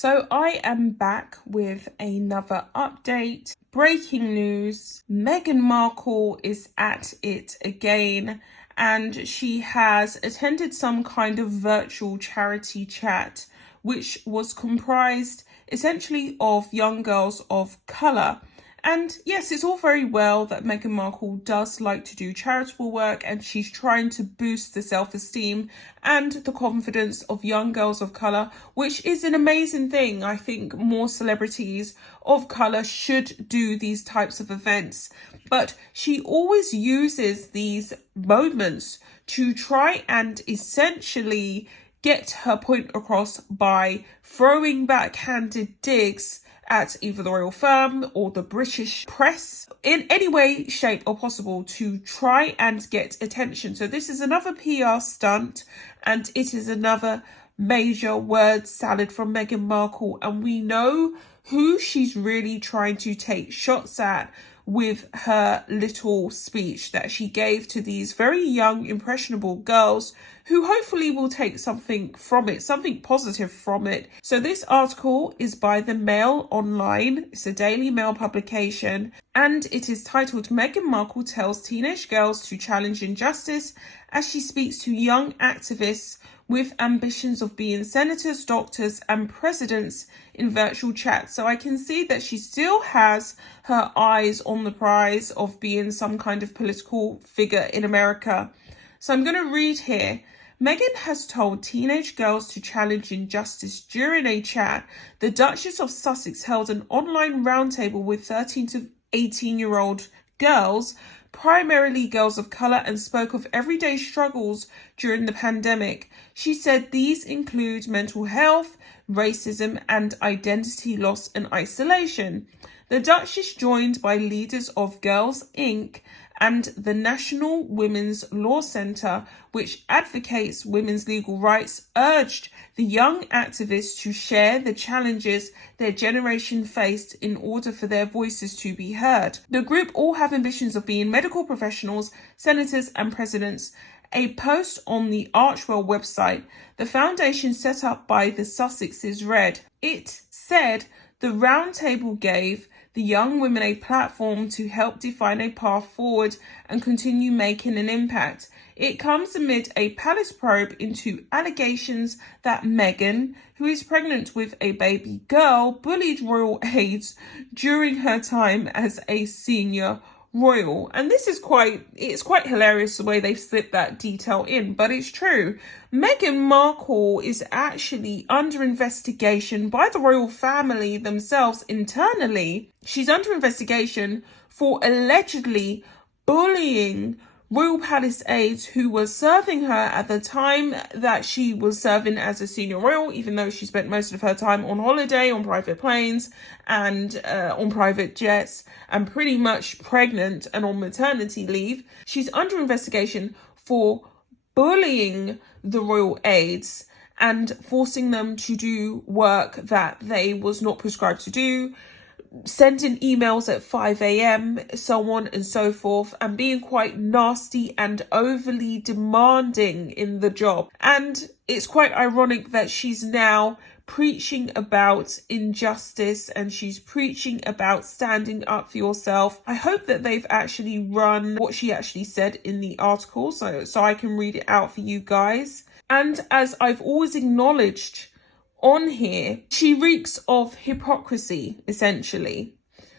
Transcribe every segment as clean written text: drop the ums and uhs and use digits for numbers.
So I am back with another update. Breaking news, Meghan Markle is at it again, and she has attended some kind of virtual charity chat, which was comprised essentially of young girls of colour. And yes, it's all very well that Meghan Markle does like to do charitable work, and she's trying to boost the self-esteem and the confidence of young girls of colour, which is an amazing thing. I think more celebrities of colour should do these types of events. But she always uses these moments to try and essentially get her point across by throwing backhanded digs at either the royal firm or the British press in any way, shape or possible to try and get attention. So this is another PR stunt, and it is another major word salad from Meghan Markle, and we know who she's really trying to take shots at with her little speech that she gave to these very young, impressionable girls who hopefully will take something from it, something positive from it. So this article is by the Mail Online. It's a Daily Mail publication, and it is titled "Meghan Markle Tells Teenage Girls to Challenge Injustice as She Speaks to Young Activists with Ambitions of Being Senators, Doctors and Presidents in Virtual Chat." So I can see that she still has her eyes on the prize of being some kind of political figure in America. So I'm going to read here. Meghan has told teenage girls to challenge injustice during a chat. The Duchess of Sussex held an online roundtable with 13 to 18-year-old girls, primarily girls of colour, and spoke of everyday struggles during the pandemic. She said these include mental health, racism, and identity loss and isolation. The Duchess, joined by leaders of Girls Inc. and the National Women's Law Centre, which advocates women's legal rights, urged the young activists to share the challenges their generation faced in order for their voices to be heard. The group all have ambitions of being medical professionals, senators and presidents. A post on the Archwell website, the foundation set up by the Sussexes, read, it said the roundtable gave the young women a platform to help define a path forward and continue making an impact. It comes amid a palace probe into allegations that Meghan, who is pregnant with a baby girl, bullied royal aides during her time as a senior royal. And this is quite hilarious the way they've slipped that detail in, but it's true. Meghan Markle is actually under investigation by the royal family themselves internally. She's under investigation for allegedly bullying royal palace aides who were serving her at the time that she was serving as a senior royal, even though she spent most of her time on holiday, on private planes and on private jets, and pretty much pregnant and on maternity leave. She's under investigation for bullying the royal aides and forcing them to do work that they was not prescribed to do, sending emails at 5 a.m, so on and so forth, and being quite nasty and overly demanding in the job. And it's quite ironic that she's now preaching about injustice and she's preaching about standing up for yourself. I hope that they've actually run what she actually said in the article so I can read it out for you guys. And as I've always acknowledged on here, she reeks of hypocrisy, essentially.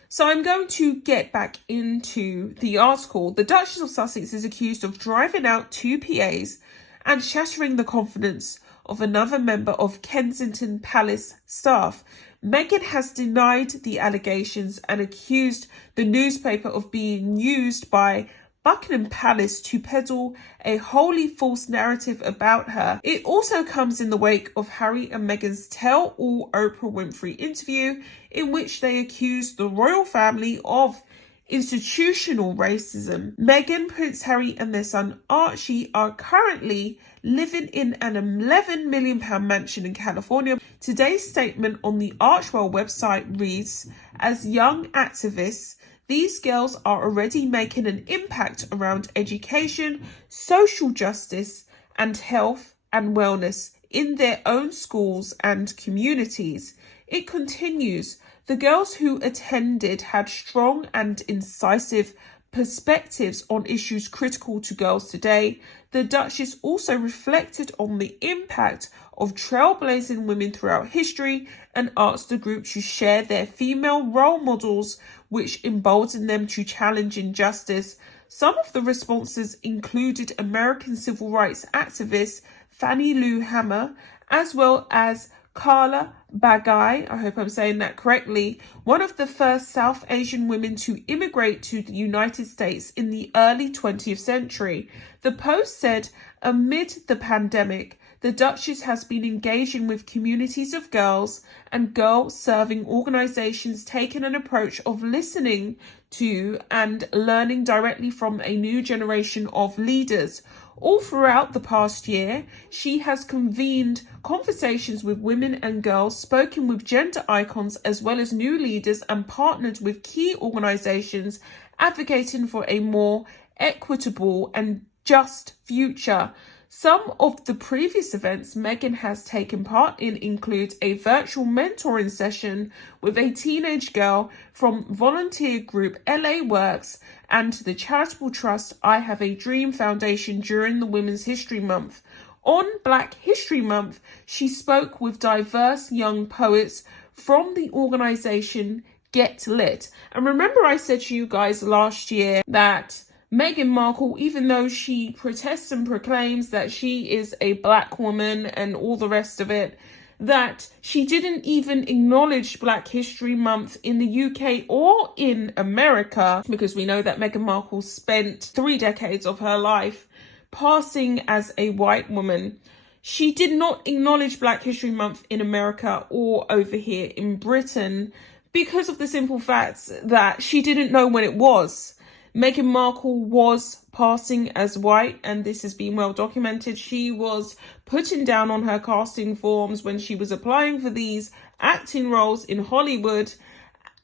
So I'm going to get back into the article. The Duchess of Sussex is accused of driving out two PAs and shattering the confidence of another member of Kensington Palace staff. Meghan has denied the allegations and accused the newspaper of being used by Buckingham Palace to peddle a wholly false narrative about her. It also comes in the wake of Harry and Meghan's tell-all Oprah Winfrey interview, in which they accused the royal family of institutional racism. Meghan, Prince Harry and their son Archie are currently living in an £11 million mansion in California. Today's statement on the Archwell website reads, as young activists, these girls are already making an impact around education, social justice and health and wellness in their own schools and communities. It continues, the girls who attended had strong and incisive perspectives on issues critical to girls today. The Duchess also reflected on the impact of trailblazing women throughout history and asked the group to share their female role models, which emboldened them to challenge injustice. Some of the responses included American civil rights activist Fannie Lou Hamer, as well as Carla Bagay, I hope I'm saying that correctly, one of the first South Asian women to immigrate to the United States in the early 20th century. The Post said, amid the pandemic, the Duchess has been engaging with communities of girls and girl-serving organizations, taking an approach of listening to and learning directly from a new generation of leaders. All throughout the past year, she has convened conversations with women and girls, spoken with gender icons as well as new leaders, and partnered with key organizations advocating for a more equitable and just future. Some of the previous events Meghan has taken part in include a virtual mentoring session with a teenage girl from volunteer group LA Works and the charitable trust I Have a Dream Foundation during the Women's History Month. On Black History Month, she spoke with diverse young poets from the organization Get Lit. And remember, I said to you guys last year that Meghan Markle, even though she protests and proclaims that she is a black woman and all the rest of it, that she didn't even acknowledge Black History Month in the UK or in America, because we know that Meghan Markle spent 3 decades of her life passing as a white woman. She did not acknowledge Black History Month in America or over here in Britain because of the simple fact that she didn't know when it was. Meghan Markle was passing as white, and this has been well documented. She was putting down on her casting forms when she was applying for these acting roles in Hollywood,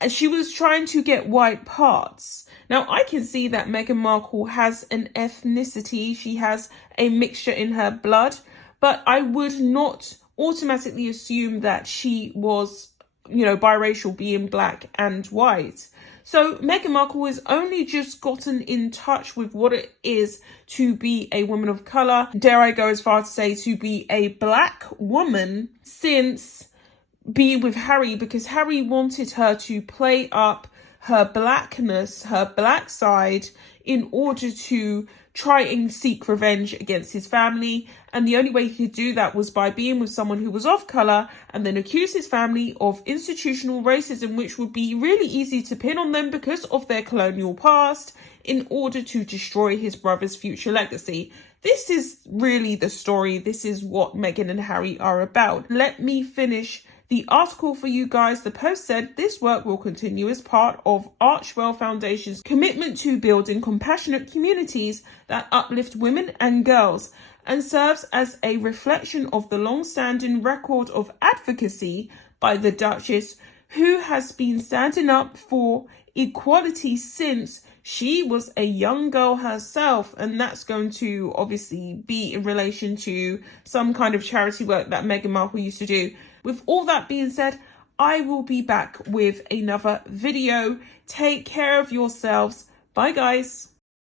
and she was trying to get white parts. Now, I can see that Meghan Markle has an ethnicity. She has a mixture in her blood, but I would not automatically assume that she was, biracial, being black and white. So Meghan Markle has only just gotten in touch with what it is to be a woman of colour, dare I go as far to say to be a black woman, since being with Harry, because Harry wanted her to play up her blackness, her black side, in order to try and seek revenge against his family. And the only way he could do that was by being with someone who was of colour and then accuse his family of institutional racism, which would be really easy to pin on them because of their colonial past, in order to destroy his brother's future legacy. This is really the story. This is what Meghan and Harry are about. Let me finish the article for you guys. The Post said this work will continue as part of Archwell Foundation's commitment to building compassionate communities that uplift women and girls, and serves as a reflection of the long-standing record of advocacy by the Duchess, who has been standing up for equality since she was a young girl herself. And that's going to obviously be in relation to some kind of charity work that Meghan Markle used to do. With all that being said, I will be back with another video. Take care of yourselves. Bye, guys.